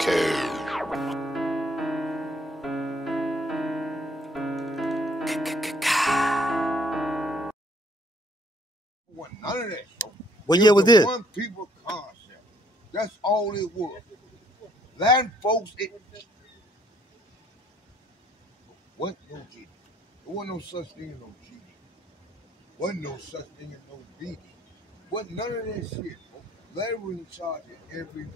Okay. None of that. What year was this? One people concept. That's all it was. Land folks, it wasn't no GD. There wasn't no such thing as no GD. Wasn't no such thing as no BD. Wasn't none of that shit. Larry was in charge of everything.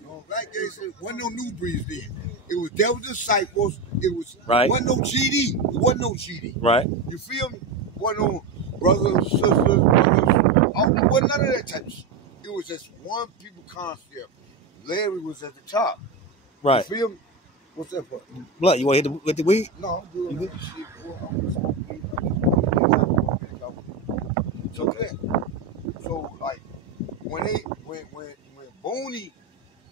You know, black guys said wasn't no new breeds then. It was Devil Disciples. It was right. Wasn't no GD. It wasn't no GD. Right. You feel me? Wasn't no brothers, sisters, brothers. Wasn't none of that type of shit. It was just one people concept. Larry was at the top. Right. You feel me? What's that for? Blood, you want to hit with the weed? No, I'm good. Shit, it's okay. So like when Boonie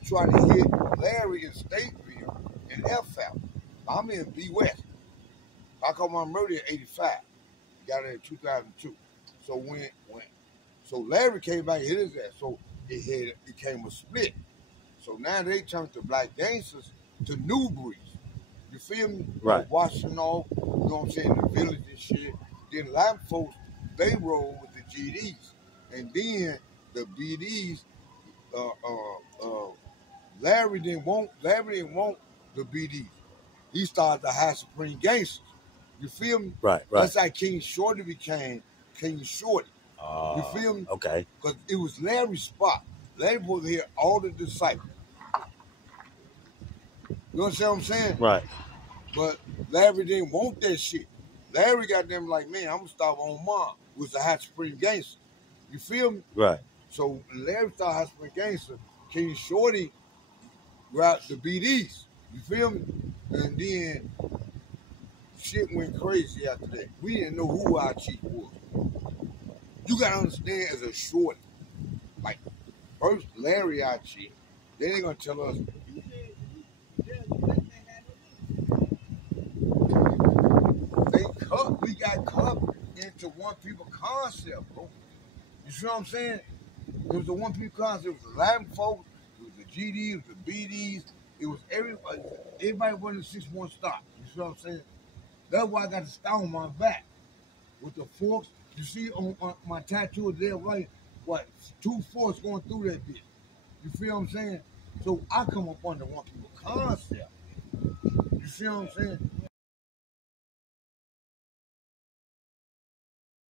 tried to hit Larry in Stateville in F-Fap, I'm in B West. I caught my murder in '85. Got it in 2002. So so Larry came back and hit his ass. So it became a split. So now they turned to black gangsters to new breeds. You feel me? Right. Washing off, you know what I'm saying, the village and shit. Then Latin folks, they roll with the GDs. And then the BDs, Larry didn't want the BDs. He started the High Supreme Gangsters. You feel me? Right. That's how King Shorty became King Shorty. You feel me? Okay. Because it was Larry's spot. Larry was here all the disciples. You understand what I'm saying? Right. But Larry didn't want that shit. Larry got them like, man, I'm gonna start on mom. It was the High Supreme Gangster. You feel me? Right. So Larry started High Supreme Gangster. King Shorty grabbed the BDs. You feel me? And then shit went crazy after that. We didn't know who our chief was. You gotta understand as a shorty, like first Larry our chief, then they gonna tell us we got cut into one people concept, bro. You see what I'm saying? It was the one people concept. It was the Latin folks, it was the GDs, it was the BDs, it was everybody. Everybody wanted the 6-1 stop. You see what I'm saying? That's why I got the star on my back with the forks. You see on my tattoo there, right? What? 2 forks going through that bitch. You feel what I'm saying? So I come up under one people concept. You see what I'm saying?